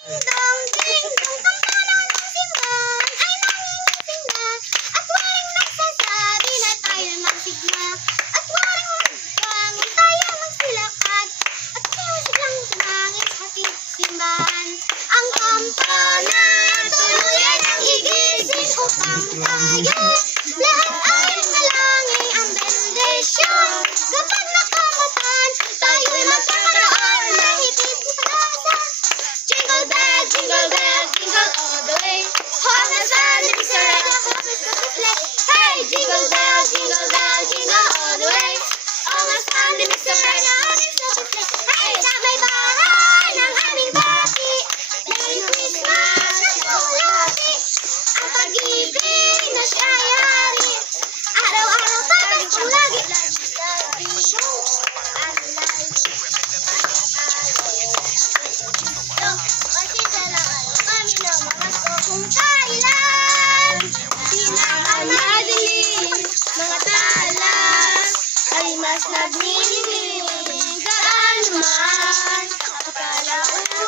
Dong ding dong, kampanan ng simbahan ay nangingising na, at waring nagsasabi na tayo magsigma, at waring magbangon tayo magsilakad, at iusig lang tumangin sa ating simbahan. Ang kampana tuluyan ang igising upang tayo lahat ay malangin ang bendisyon. Kapag nakamatan, tayo'y magkakaroon na higit pag-asa. Jingle bell, jingle all the way. On the sun, it's a red, hey, jingle bell, jingle all the way. On the sun, it's a red, hey, sa may bahay ng aming bati. Merry Christmas na tulati. Ang pag-ibig na siya'y hari. Araw-araw tapos kung lagi. Kung kailan pinakamadilim mga tala ay mas naglilingin gaano man kapalaulap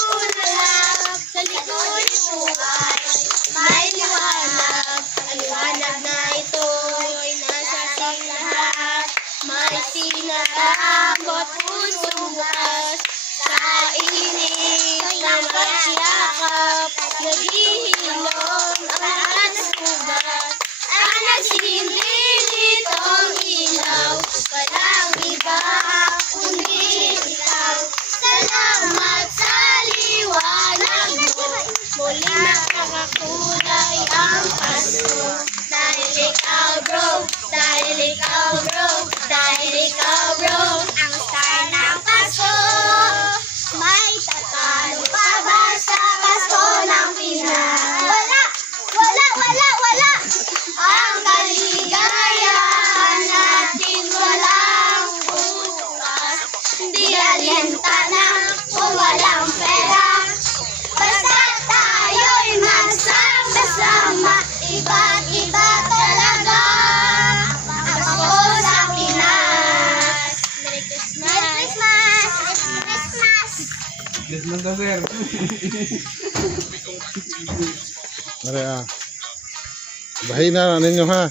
sa likod ito ay may liwanag. Ang liwanag na ito'y nasa ating lahat, may sinatambot pusong bukas sa init ng pagsiyakap. Naghihilom ang lahat ng sugat, ang nagsilbi nitong ilaw. Walang iba kundi ikaw. Salamat sa liwanag mo, muli nakakakulay ang Pasko. Dahil ikaw bro, dahil ikaw bro, dahil ikaw bro, ang star ng Pasko. May tatalo pa ba sa Pasko ng Pinas? Wala! Ang kaligayahan natin walang bukas. Di alintana kung walang pera. Basta tayo'y masama-sama. Iba't iba talaga ang Pasko sa Pinas. Merry Christmas! Christmas na, sir. Mare, bahin na ninyo ha.